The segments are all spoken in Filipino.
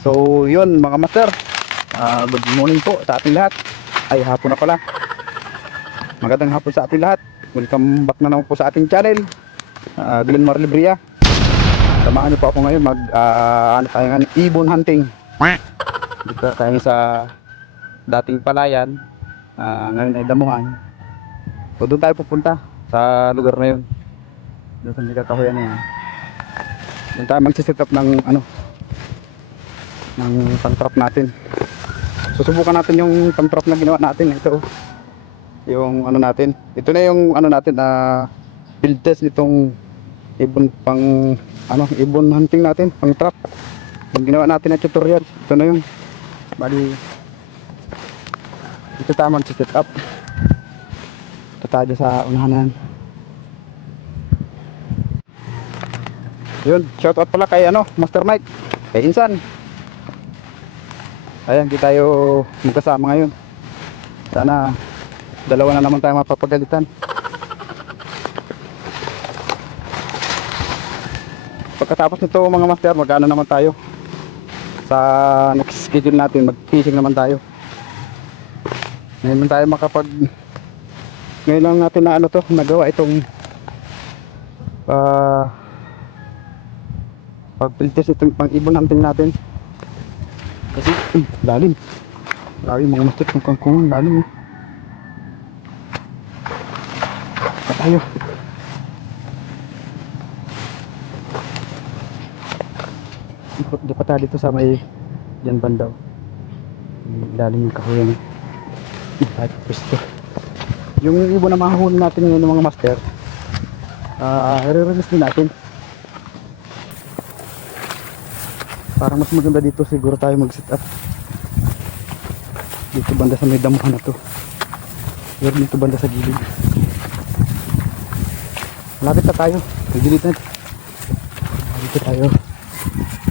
So yun mga master, good morning po sa ating lahat. Ay hapon na pala. Magandang hapon sa ating lahat. Welcome back na naman po sa ating channel, Glenn Marlibria. Samahan niyo po ako ngayon mag ano tayo nga, ibon hunting. Dito tayo sa dating palayan, ngayon ay damuhan. So doon tayo pupunta sa lugar na yun, doon sa nagkakahuyan na yan. Doon tayo magsiset up ng ano, ng pang-trap natin. Susubukan natin yung pang-trap na ginawa natin. Ito yung ano natin, ito na yung ano natin, field test nitong ibon pang ano, ibon hunting natin, pang-trap. Yung ginawa natin na tutorial, ito na yung bali. Ito tayo mag-set up. Ito tayo sa unahan. Yun, shoutout pala kay ano, Master Mike, kay Insan. Ayan, di tayo magkasama ngayon. Sana dalawa na naman tayo mapapagalitan. Pagkatapos nito mga master, mag-ano naman tayo sa next schedule natin, mag-fishing naman tayo. Ngayon tayo ngayon lang natin na ano to, nagawa itong pag-filters itong pang-ibon hunting natin. Kasi lalim. Lalim mga master, kung kangkungan, lalim. Tayo. Di pa tayo dito sa may dyan bandaw. Lalim yung kahuyan. Kahit pwesto. Yung ibon na mahuhuli natin ngayon ng mga master, i-release din natin. Parang mas maganda dito siguro tayo mag-set up. Dito banda sa may damuhan na to. Pero dito banda sa gilid. Malapit na tayo. Sa gilid na. Dito tayo.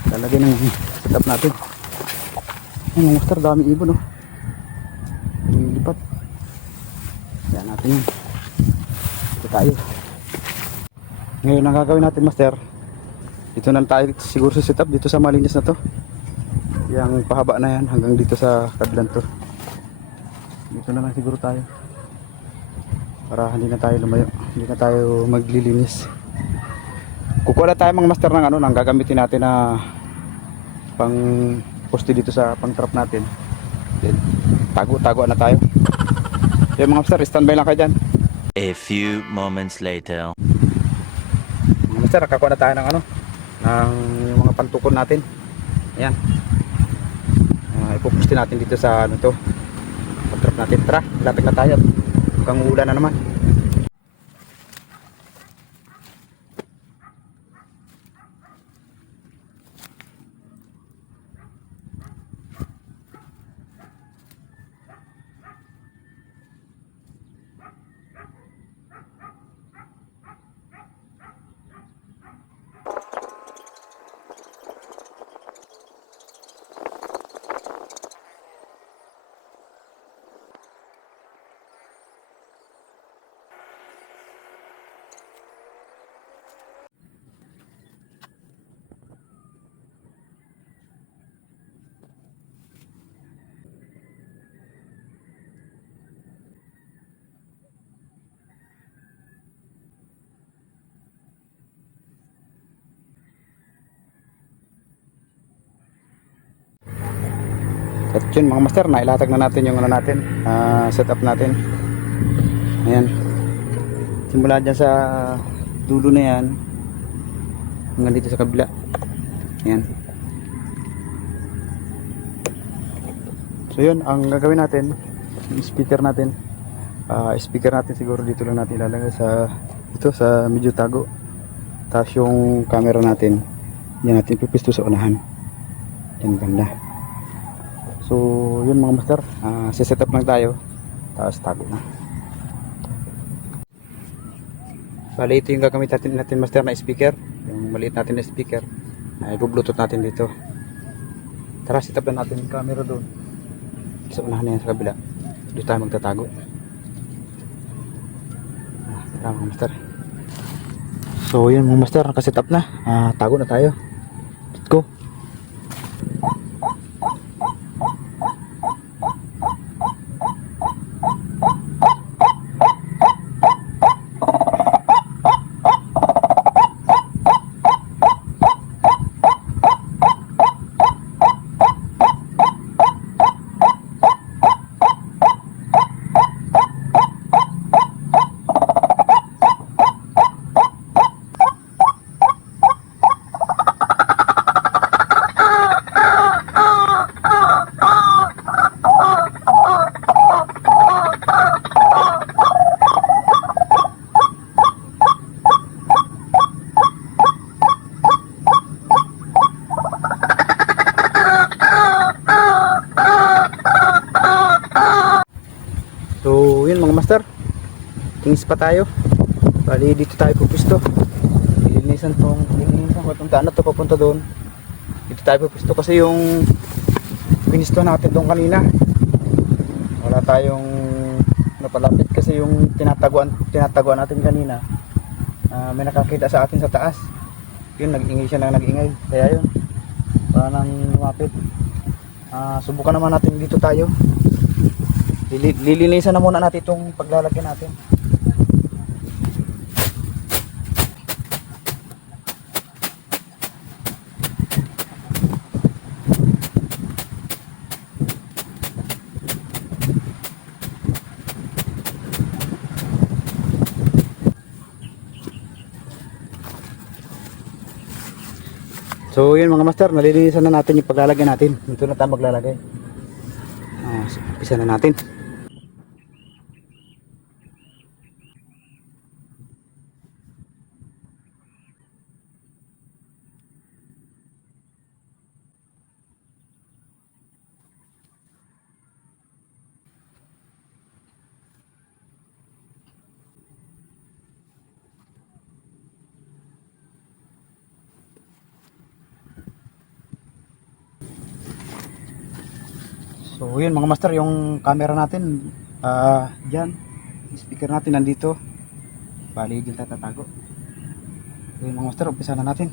Lalagay ng set up natin. Ay mga master, dami ibon oh. Lipat. Yan natin yun. Dito tayo. Ngayon ang gagawin natin master, dito na tayo siguro sa setup dito sa malinis na to. Yang pahaba na yan hanggang dito sa kadlan to. Dito na lang siguro tayo. Para hindi na tayo lumayo, hindi na tayo maglilinis. Kukuha na tayo mga master ng ano, nang gagamitin natin na pang poste dito sa pang trap natin. Then, tago na tayo. Yung mga master, standby lang kayo dyan. A few moments later. Mga master, nakakuha na tayo ng ano, ng mga pantukon natin. Ayan. Ipupusti natin dito sa ano to, pang-trap natin. Tara, lapit na tayo. Mukhang ulan na naman. At yun mga master, nailatag na natin yung ano natin, setup natin. Ayan. Simula dyan sa dulo na yan hanggang dito sa kabila. Ayan. So yun, ang gagawin natin, yung speaker natin. Speaker natin siguro dito lang natin ilalagay sa ito sa medyo tago. Tapos yung camera natin, yan natin ipipisto sa unahan. Yan ganda. So yun mga master, set up lang tayo, tapos tago na. Bali ito yung gagamit natin master na speaker, yung maliit natin na speaker, i-bluetooth natin dito. Tara, set up na natin yung camera doon sa unahan na yan sa kabila. Dito tayo magtatago. Tara mga master. So yun mga master, nakaset up na, tago na tayo. Let's go. So yun mga master, tingis pa tayo. Bali dito tayo pupusto. Lilinisan ko itong daan na to papunta doon. Dito tayo pupusto kasi yung pinisto natin doon kanina, wala tayong napalapit kasi yung tinataguan natin kanina. May nakakita sa atin sa taas. Yun, nag-ingay siya ng nag-ingay. Kaya yun, parang lumapit. Subukan naman natin dito tayo. Lilinisan na muna natin itong paglalagyan natin. So yun mga master, nalilinisan na natin yung paglalagyan natin. Dito na tayo maglalagay. Umpisa na natin. So yun mga master, yung camera natin dyan, speaker natin nandito, bali dyan tayo tatago. So yun mga master, umpisa na natin.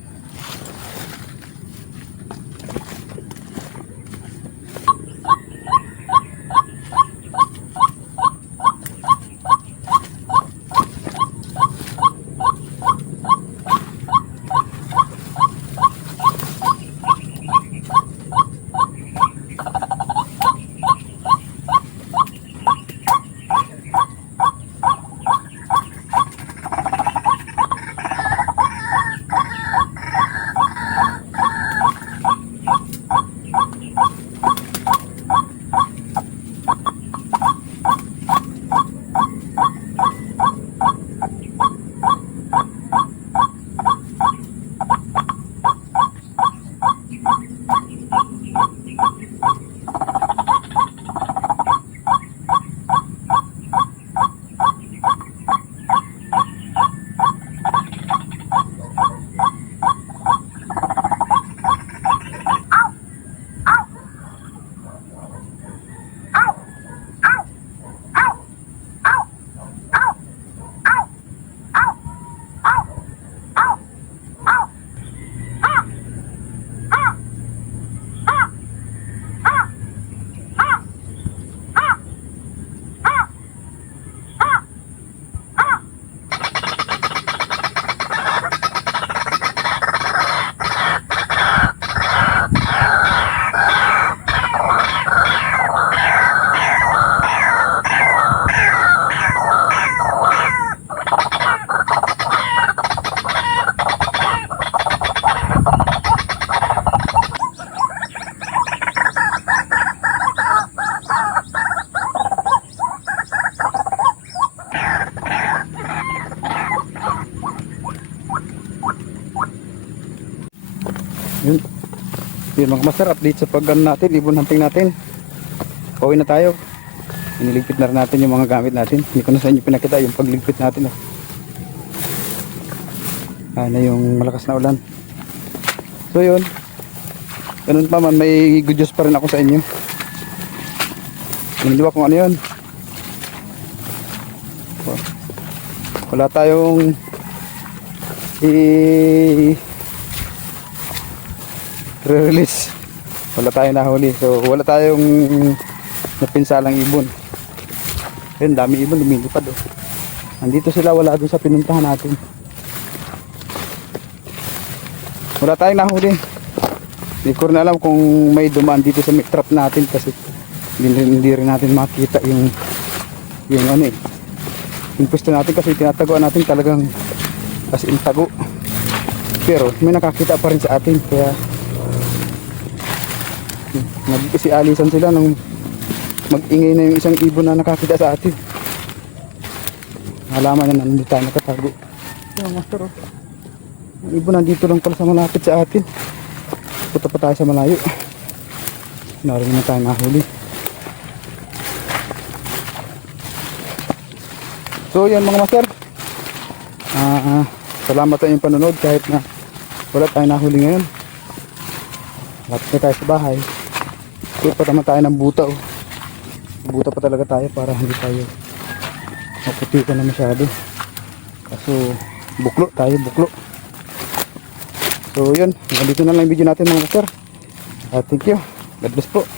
Yun. Yun mga master, update sa pag natin, ibon hunting natin. Pauwi na tayo. Iniligpit na rin natin yung mga gamit natin. Hindi ko na sa inyo pinakita yung pagligpit natin. Na yung malakas na ulan. So yun. Ganun pa man, may good news pa rin ako sa inyo. Hindi ba kung ano yun. Wala tayong re-release, wala tayong nahuli, so wala tayong napinsalang ibon. Ayun, dami ibon lumilipad nandito sila, wala doon sa pinuntahan natin. Wala tayong nahuli. Hindi ko rin alam kung may dumaan dito sa mic trap natin kasi hindi rin natin makita yung ano yung pwesto natin kasi tinataguan natin talagang as in tago, pero may nakakita pa rin sa atin. Kaya nagkasialisan sila nang mag-ingay na yung isang ibon na nakakita sa atin. Nalaman na nandito tayo nakatago. Yung master, ang ibon nandito lang pala sa malapit sa atin. Punta pa tayo sa malayo. Naroon na tayo nahuli. So yan mga master. Salamat sa inyong panonood kahit na wala tayong nahuli ngayon. Lapit na tayo sa bahay. Kaya pa naman tayo ng buta oh. Buta pa talaga tayo para hindi tayo maputikan na masyado. Kaso buklo tayo, buklo. So yun, dito na lang yung video natin mga master. Thank you. God bless po.